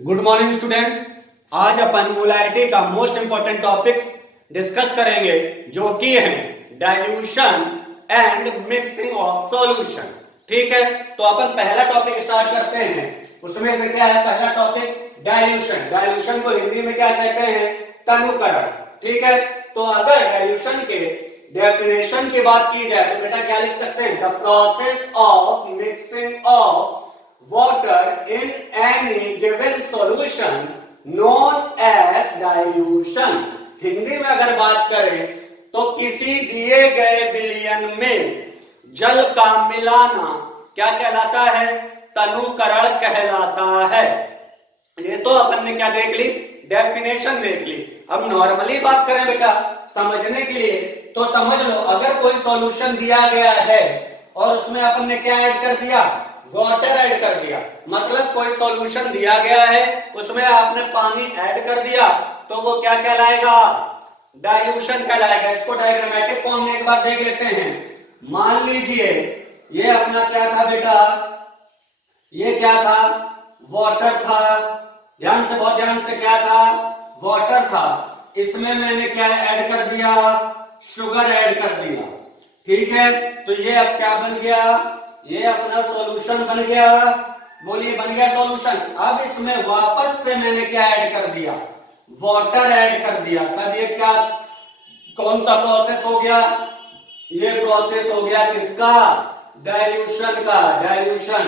Good morning students. आज अपन molarity का most important topics discuss करेंगे जो कि है dilution and mixing of solution. ठीक है, तो अपन पहला टॉपिक स्टार्ट करते हैं। उसमें से क्या है पहला टॉपिक डाइल्यूशन। डाइल्यूशन को हिंदी में क्या कहते हैं? तनुकरण। ठीक है, तो अगर डाइल्यूशन के डेफिनेशन की बात की जाए तो बेटा क्या लिख सकते हैं? The process of mixing of water in any given solution known as dilution। Hindi में अगर बात करें तो किसी दिए गए विलयन में जल का मिलाना क्या कहलाता है? तनुकरण कहलाता है। ये तो अपन ने क्या देख ली? डेफिनेशन देख ली। अब नॉर्मली बात करें बेटा समझने के लिए तो समझ लो, अगर कोई सॉल्यूशन दिया गया है और उसमें अपन ने क्या ऐड कर दिया? वाटर ऐड कर दिया। मतलब कोई सॉल्यूशन दिया गया है उसमें आपने पानी ऐड कर दिया तो वो क्या कहलाएगा? डाइल्यूशन कहलाएगा। इसको डायग्रामेटिक फॉर्म में एक बार देख लेते हैं। मान लीजिए ये अपना क्या था बेटा? ये क्या था? वाटर था। ध्यान से, बहुत ध्यान से, क्या था? वाटर था। इसमें मैंने क्या ऐड कर दिया? शुगर ऐड कर दिया। ठीक है, तो ये अब क्या बन गया? ये अपना सॉल्यूशन बन गया। बोलिए, बन गया सॉल्यूशन। अब इसमें वापस से मैंने क्या ऐड कर दिया? वाटर ऐड कर दिया। तब ये क्या, कौन सा प्रोसेस हो गया? ये प्रोसेस हो गया किसका? डाइल्यूशन का। डाइल्यूशन।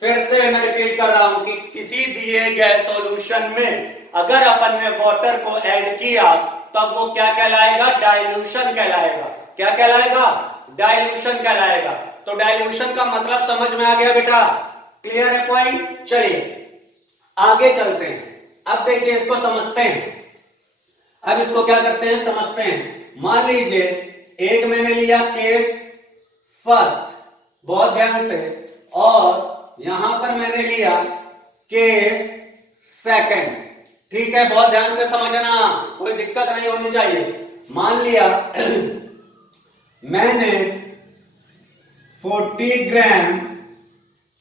फिर से मैं रिपीट कर रहा हूं कि किसी दिए गए सॉल्यूशन में अगर अपन ने वाटर को ऐड किया तब वो क्या कहलाएगा? डाइल्यूशन कहलाएगा। क्या कहलाएगा? डाइल्यूशन कहलाएगा। तो डाइल्यूशन का मतलब समझ में आ गया बेटा? क्लियर है पॉइंट? चलिए आगे चलते हैं। अब देखिए इसको समझते हैं। अब इसको क्या करते हैं? समझते हैं। मान लीजिए एक मैंने लिया केस फर्स्ट, बहुत ध्यान से, और यहां पर मैंने लिया केस सेकंड। ठीक है, बहुत ध्यान से समझना, कोई दिक्कत नहीं होनी चाहिए। मान लिया मैंने 40 ग्राम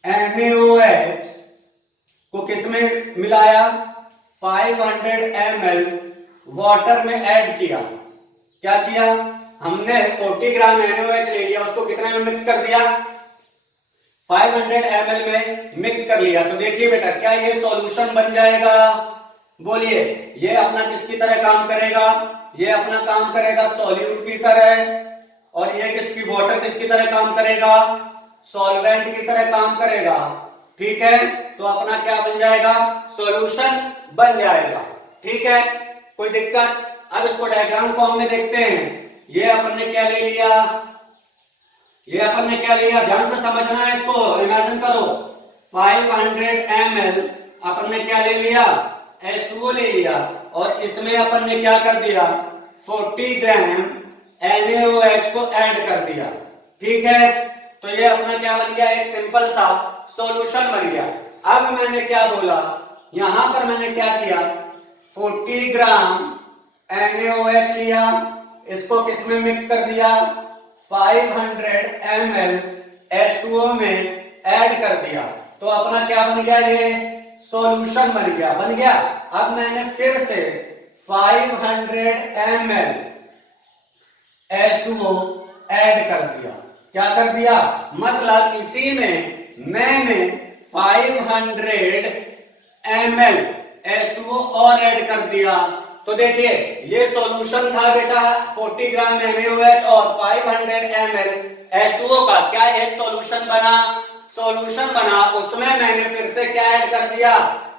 NaOH को किसमें मिलाया? 500 ml वाटर में ऐड किया। क्या किया? हमने 40 ग्राम NaOH ले लिया, उसको कितने में मिक्स कर दिया? 500 ml में मिक्स कर लिया। तो देखिए बेटा, क्या ये सॉल्यूशन बन जाएगा? बोलिए, ये अपना किसकी तरह काम करेगा? ये अपना काम करेगा सॉल्यूट की तरह, और ये किसकी, वाटर किसकी तरह काम करेगा? सॉल्वेंट की तरह काम करेगा। ठीक है, तो अपना क्या बन जाएगा? सॉल्यूशन बन जाएगा। ठीक है, कोई दिक्कत? अब इसको डायग्राम फॉर्म में देखते हैं। ये अपन ने क्या ले लिया? ये अपन ने क्या लिया? ध्यान से समझना है इसको, इमेजिन करो। 500 ml अपन ने क्या ले लिया? H2O ले लिया, और इसमें अपन ने क्या कर दिया? 40 ग्राम NaOH को ऐड कर दिया। ठीक है, तो ये अपना क्या बन गया? एक सिंपल सा सॉल्यूशन बन गया। अब मैंने क्या बोला? यहां पर मैंने क्या किया? 40 ग्राम NaOH लिया, इसको किसमें मिक्स कर दिया? 500 ml H2O में ऐड कर दिया। तो अपना क्या बन गया? ये सॉल्यूशन बन गया। बन गया। अब मैंने फिर से 500 ml H2O ऐड कर दिया। क्या कर दिया? मतलब इसी में मैंने 500 ml H2O और ऐड कर दिया। तो देखिए ये सॉल्यूशन था बेटा 40 ग्राम NaOH और 500 ml H2O का। क्या एक सॉल्यूशन बना? सॉल्यूशन बना, उसमें मैंने फिर से क्या ऐड कर दिया?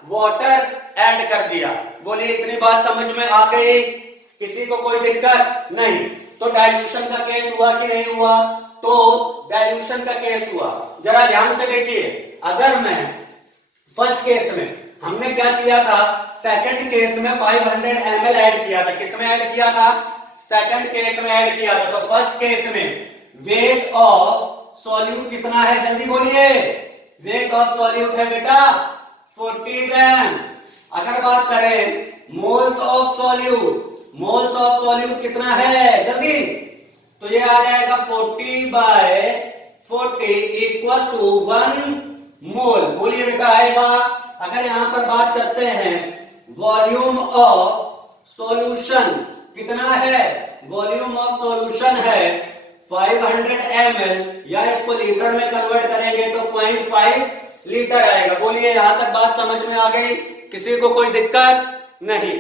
वाटर ऐड कर दिया। बोलिए, इतनी बात समझ में आ गई? किसी को कोई दिक्कत नहीं? तो डाइल्यूशन का केस हुआ कि नहीं हुआ? तो डाइल्यूशन का केस हुआ। जरा ध्यान से देखिए, अगर मैं फर्स्ट केस में हमने क्या किया था? सेकंड केस में 500 ml ऐड किया था। किसमें ऐड किया था? सेकंड केस में ऐड किया था। तो फर्स्ट केस में वेट ऑफ सॉल्यूट कितना है? जल्दी बोलिए। वेट ऑफ सॉल्यूट है बेटा 40 ग्राम। अगर बात करें moles of solute, moles of solute कितना है? जल्दी। तो ये आ जाएगा 40/40 इक्वल्स टू 1 मोल। बोलिए बेटा आएगा। अगर यहां पर बात करते हैं वॉल्यूम ऑफ सॉल्यूशन कितना है, वॉल्यूम ऑफ सॉल्यूशन है 500 ml, या इसको लीटर में कन्वर्ट करेंगे तो 0.5 लीटर आएगा। बोलिए यहां तक बात समझ में आ गई, किसी को कोई दिक्कत नहीं।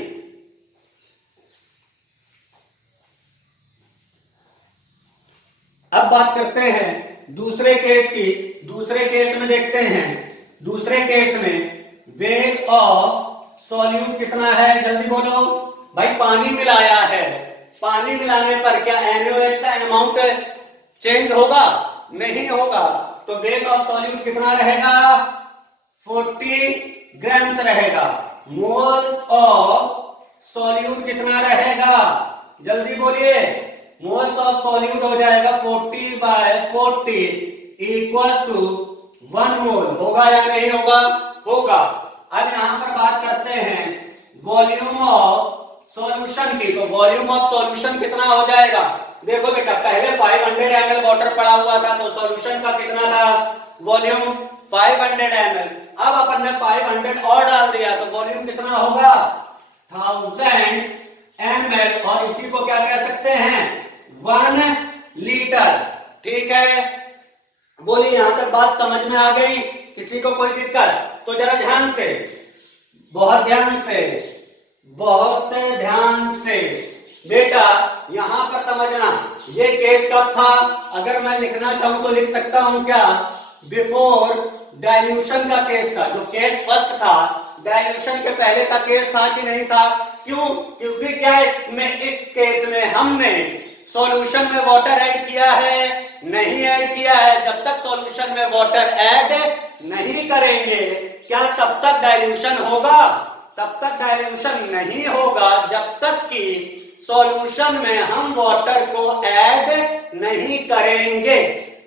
अब बात करते हैं दूसरे केस की। दूसरे केस में देखते हैं, दूसरे केस में वेट ऑफ सॉल्यूट कितना है, जल्दी बोलो भाई। पानी मिलाया है, पानी मिलाने पर क्या NaOH का अमाउंट चेंज होगा? नहीं होगा। तो वेट ऑफ सॉल्यूट कितना रहेगा? 40 ग्राम रहेगा। मोल्स ऑफ सॉल्यूट कितना रहेगा, जल्दी बोलिए। मोल्स ऑफ सॉल्यूट हो जाएगा 40/40 इक्वल्स टू 1 मोल। होगा या नहीं होगा? होगा। अब यहां पर बात करते हैं वॉल्यूम ऑफ सॉल्यूशन की। तो वॉल्यूम ऑफ सॉल्यूशन कितना हो जाएगा? देखो बेटा, पहले 500 ml वाटर पड़ा हुआ था, तो सॉल्यूशन का कितना था वॉल्यूम? 500 ml। अब अपन ने 500 और डाल दिया, तो वॉल्यूम कितना होगा? 1000 ml। और इसी को क्या कह सकते हैं? 1 लीटर। ठीक है, बोलिए यहां तक बात समझ में आ गई, किसी को कोई दिक्कत? तो जरा ध्यान से, बहुत ध्यान से, बहुत ध्यान से बेटा यहां पर समझना। ये केस कब था? अगर मैं लिखना चाहूं तो लिख सकता हूं क्या? बिफोर डाइल्यूशन का केस था। जो केस फर्स्ट था, डाइल्यूशन के पहले का केस था कि नहीं था? क्यों? क्योंकि क्या इसमें, इस केस में हमने सॉल्यूशन में वाटर ऐड किया है? नहीं ऐड किया है। जब तक सॉल्यूशन में वाटर ऐड नहीं करेंगे, क्या तब तक डाइल्यूशन होगा? तब तक डाइल्यूशन नहीं होगा जब तक कि सॉल्यूशन में हम वाटर को ऐड नहीं करेंगे।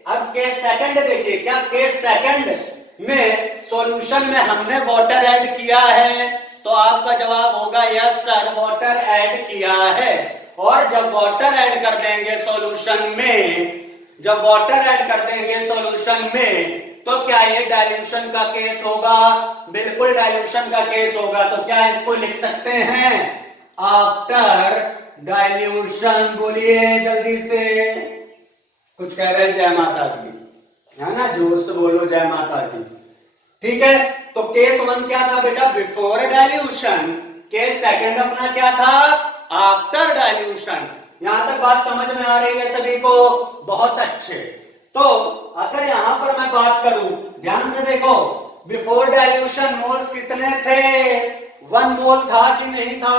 अब केस सेकंड देखिए, क्या केस सेकंड में सॉल्यूशन में हमने वाटर ऐड किया है? तो आपका जवाब होगा यस सर, वाटर ऐड किया है। और जब वाटर ऐड कर देंगे सॉल्यूशन में, जब वाटर ऐड कर देंगे सॉल्यूशन में, तो क्या ये डाइल्यूशन का केस होगा? बिल्कुल डाइल्यूशन का केस होगा। तो क्या इसको लिख सकते हैं आफ्टर डाइल्यूशन? बोलिए जल्दी से। कुछ कह रहे हैं जय माता दी, है ना? जोर से बोलो जय माता दी। ठीक है, तो केस 1 क्या था बेटा? Before dilution. केस सेकंड अपना क्या था? After dilution. यहां तक बात समझ में आ रही है सभी को? बहुत अच्छे। तो अगर यहां पर मैं बात करूं, ध्यान से देखो, बिफोर डाइल्यूशन मोल्स कितने थे? 1 मोल था कि नहीं था?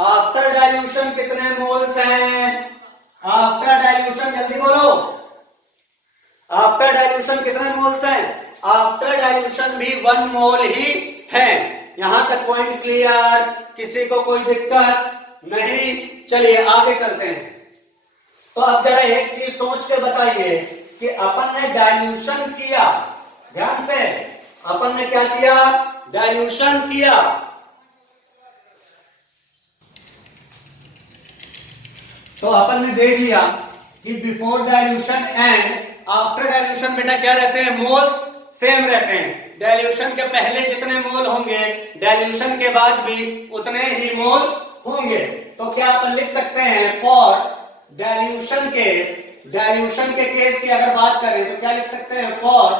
आफ्टर डाइल्यूशन कितने मोल्स हैं? आफ्टर डाइल्यूशन जल्दी बोलो, आफ्टर डाइल्यूशन कितने मोल्स हैं? आफ्टर डाइल्यूशन भी 1 मोल ही है। यहां तक पॉइंट क्लियर? किसी को कोई दिक्कत नहीं? चलिए आगे चलते हैं। तो अब जरा एक चीज सोच के बताइए कि अपन ने डाइल्यूशन किया, ध्यान से, अपन ने क्या किया? डाइल्यूशन किया। तो अपन ने देख लिया कि before dilution and after dilution बेटा क्या रहते हैं? मोल सेम रहते हैं। डाइल्यूशन के पहले जितने मोल होंगे, डाइल्यूशन के बाद भी उतने ही मोल होंगे। तो क्या अपन लिख सकते हैं फॉर डाइल्यूशन केस, डाइल्यूशन के केस की अगर बात करें तो क्या लिख सकते हैं? For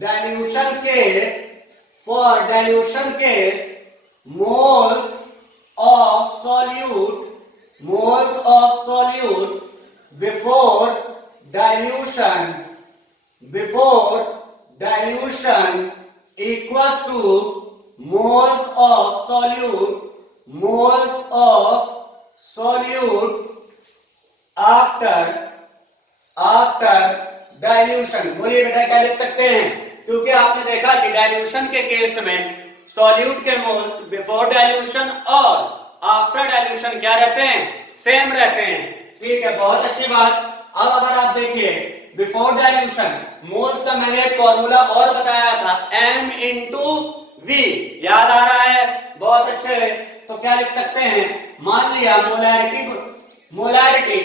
dilution case, for dilution case moles of solute, moles of solute before dilution, before dilution equals to moles of solute, moles of solute after dilution। बोलिए बेटा क्या लिख सकते हैं? क्योंकि आपने देखा कि डाइल्यूशन के केस में सॉल्यूट के मोल्स बिफोर डाइल्यूशन और आफ्टर डाइल्यूशन क्या रहते हैं? सेम रहते हैं। ठीक है, बहुत अच्छी बात। अब अगर आप देखिए बिफोर डाइल्यूशन मोल्स का मैंने एक फॉर्मूला और बताया था, m इंटू वी, याद आ रहा है? बहुत अच्छे। तो क्या लिख सकते हैं? मान लिया मोलैरिटी, मोलैरिटी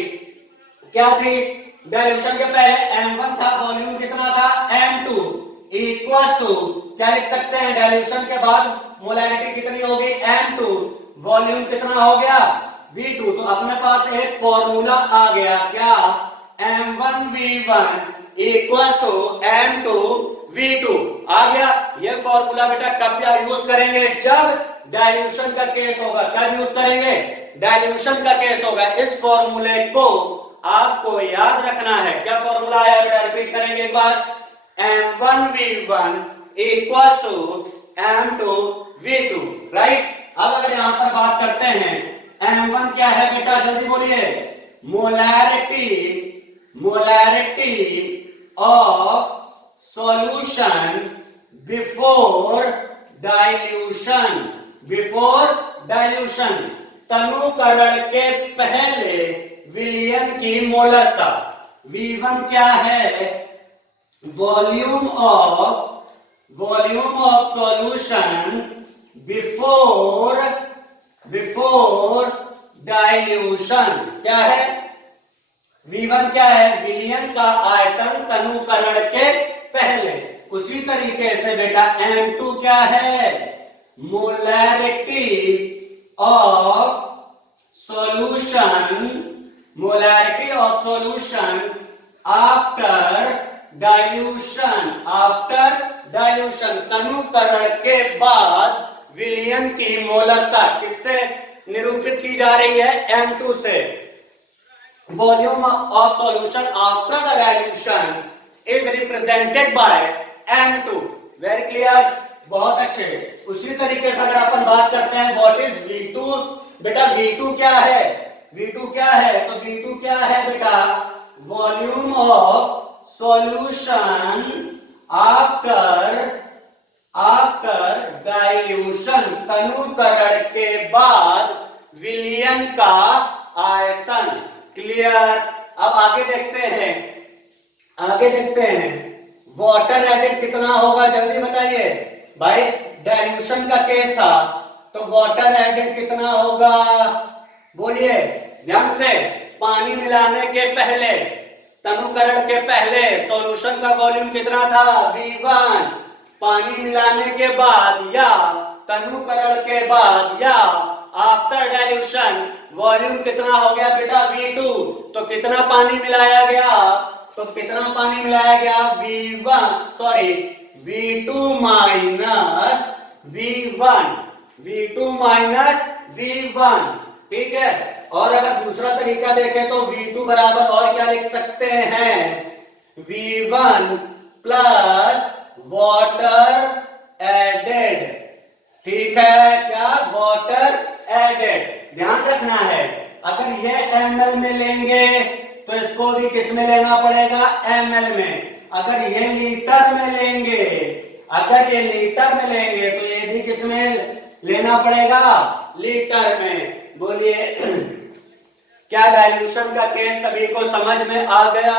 क्या थी? डाइल्यूशन के पहले m1 था, वॉल्यूम कितना था? m2 इक्वल टू, क्या लिख सकते हैं, डाइल्यूशन के बाद मोलैरिटी कितनी होगी, M2, वॉल्यूम कितना हो गया, V2। तो अपने पास एक फॉर्मूला आ गया, क्या, M1V1 इक्वल टू M2V2 आ गया। ये फॉर्मूला बेटा कब क्या यूज करेंगे, जब डाइल्यूशन का केस होगा। कब यूज करेंगे, डाइल्यूशन का केस होगा। इस फॉर्मूले को आपको याद रखना है। क्या फॉर्मूला आया बेटा, रिपीट करेंगे एक बार, M1V1 equal to M2V2, right. अब अगर यहां पर बात करते हैं, M1 क्या है बेटा, जल्दी बोलिए, molarity of solution before dilution, तनुकरण के पहले विलयन की मोलरता। V1 क्या है, volume of solution before dilution. क्या है, V1 क्या है, विलयन का आयतन तनुकरण के पहले। उसी तरीके से बेटा M2 क्या है, molarity of solution after dilution, तनुकरण के बाद विलयन की मोलरता किससे निरूपित की जा रही है, M2 से। Volume of solution after the dilution is represented by M2। Very clear, बहुत अच्छे। उसी तरीके से अगर अपन बात करते हैं व्हाट इज V2, बेटा V2 क्या है, V2 क्या है, तो V2 क्या है बेटा, volume of solution after dilution, तनुकरण के बाद विलयन का आयतन। क्लियर। अब आगे देखते हैं वाटर एडिड कितना होगा, जल्दी बताइए भाई। डाइल्यूशन का केस था तो वाटर एडिड कितना होगा, बोलिए ध्यान से। पानी मिलाने के पहले, तनुकरण के पहले सॉल्यूशन का वॉल्यूम कितना था, V1। पानी मिलाने के बाद या तनुकरण के बाद या आफ्टर डाइल्यूशन वॉल्यूम कितना हो गया बेटा, V2। तो कितना पानी मिलाया गया, V2 माइनस V1, ठीक है। और अगर दूसरा तरीका देखें तो V2 बराबर और क्या लिख सकते हैं, V1 प्लस वाटर एडेड, ठीक है, क्या, वाटर एडेड। ध्यान रखना है, अगर ये ml में लेंगे तो इसको भी किस में लेना पड़ेगा, ml में। अगर ये लीटर में लेंगे तो ये भी किस में लेना पड़ेगा, लीटर में। बोलिए क्या डाइल्यूशन का केस सभी को समझ में आ गया,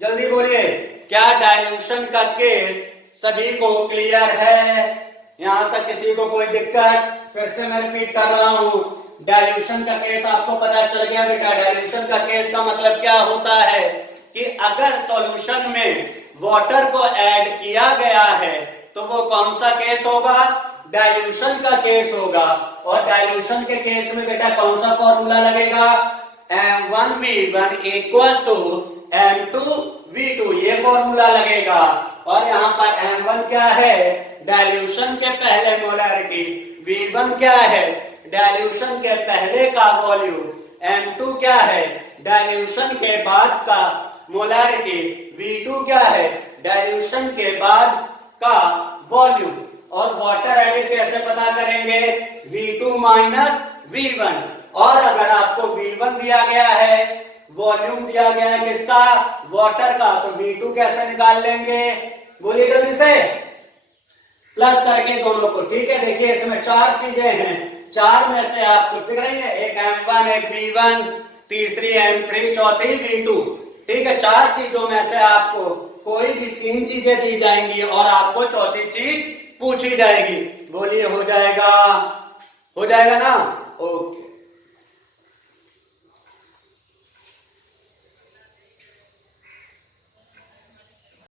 जल्दी बोलिए, क्या डाइल्यूशन का केस सभी को क्लियर है, यहां तक किसी को कोई दिक्कत। फिर से मैं रिपीट कर रहा हूं, डाइल्यूशन का केस आपको पता चल गया बेटा। डाइल्यूशन का केस का मतलब क्या होता है कि अगर सॉल्यूशन में वाटर को ऐड किया गया है तो वो कौन सा केस होगा, डाइल्यूशन का केस होगा। और डाइल्यूशन के केस में बेटा कौन सा फॉर्मूला लगेगा, M1V1 इक्वल्स टू M2V2, ये फॉर्मूला लगेगा। और यहाँ पर M1 क्या है, डाइल्यूशन के पहले मोलैरिटी, V1 क्या है, डाइल्यूशन के पहले का वॉल्यूम, M2 क्या है, डाइल्यूशन के बाद का मोलैरिटी, V2 क्या है, डाइल्यूशन के बाद का वॉल्यूम। और वाटर एडिड कैसे पता करेंगे, V2 माइनस V1। और अगर आपको V1 दिया गया है, वॉल्यूम दिया गया है किसका, वाटर का, तो V2 कैसे निकाल लेंगे, बोलिए जल्दी से, प्लस करके दोनों को, ठीक है। देखिए इसमें चार चीजें हैं, चार में से आपको दिख रही है, एक M1, एक V1, तीसरी M3, चौथी V2, ठीक है। चार चीजों में से आपको कोई भी तीन चीजें दी जाएंगी और आपको चौथी चीज पूछी जाएगी। बोलिए हो जाएगा ना, ओके।